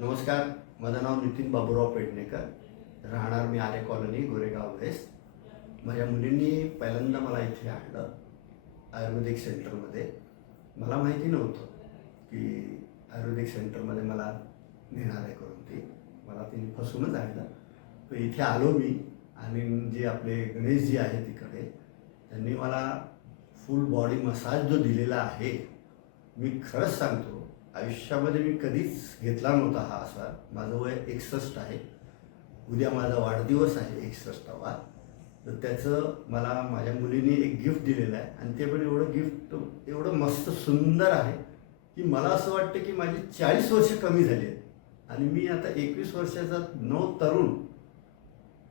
नमस्कार, माझं नाव नितीन बाबूराव पेडणेकर, राहणार मी आरे कॉलनी, गोरेगाव वेस्ट. माझ्या मुलींनी पहिल्यांदा मला इथे आणलं आयुर्वेदिक सेंटरमध्ये. मला माहिती नव्हतं की आयुर्वेदिक सेंटरमध्ये मला नेणार आहे करून. ती मला तिने फसूनच आणलं. तर इथे आलो मी आणि जे आपले गणेशजी आहे तिकडे, त्यांनी मला फुल बॉडी मसाज जो दिलेला आहे, मी खरंच सांगतो आयुष्यामध्ये मी कधीच घेतला नव्हता हा असा. माझं वय 61 आहे. उद्या माझा वाढदिवस आहे 61वा. तर त्याचं मला माझ्या मुलीने एक गिफ्ट दिलेलं आहे आणि ते पण एवढं गिफ्ट एवढं मस्त सुंदर आहे की मला असं वाटतं की माझी 40 वर्ष कमी झाली आहेत आणि मी आता 21 वर्षाचा नव तरुण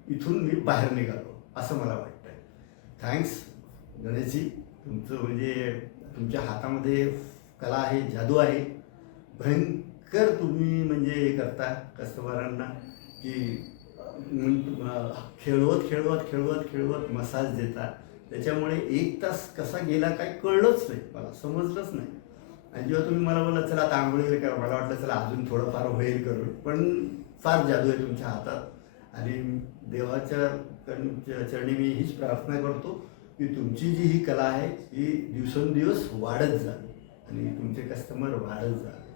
इथून मी बाहेर निघालो असं मला वाटतं आहे. थँक्स गणेशजी, तुमचं म्हणजे तुमच्या हातामध्ये कला आहे, जादू आहे. भयंकर तुम्ही म्हणजे हे करता कस्टमरांना की खेळवत खेळवत खेळवत खेळवत मसाज देता. त्याच्यामुळे 1 तास कसा गेला काही कळलंच नाही, मला समजलंच नाही. आणि जेव्हा तुम्ही मला बोलला चला आता आंघोळीला करा, मला वाटलं चला अजून थोडंफार होईल करून. पण फार जादू आहे तुमच्या हातात आणि देवाच्या चरणी मी हीच प्रार्थना करतो की तुमची जी ही कला आहे ही दिवसेंदिवस वाढत जावी आणि तुमचे कस्टमर वाढत जावे.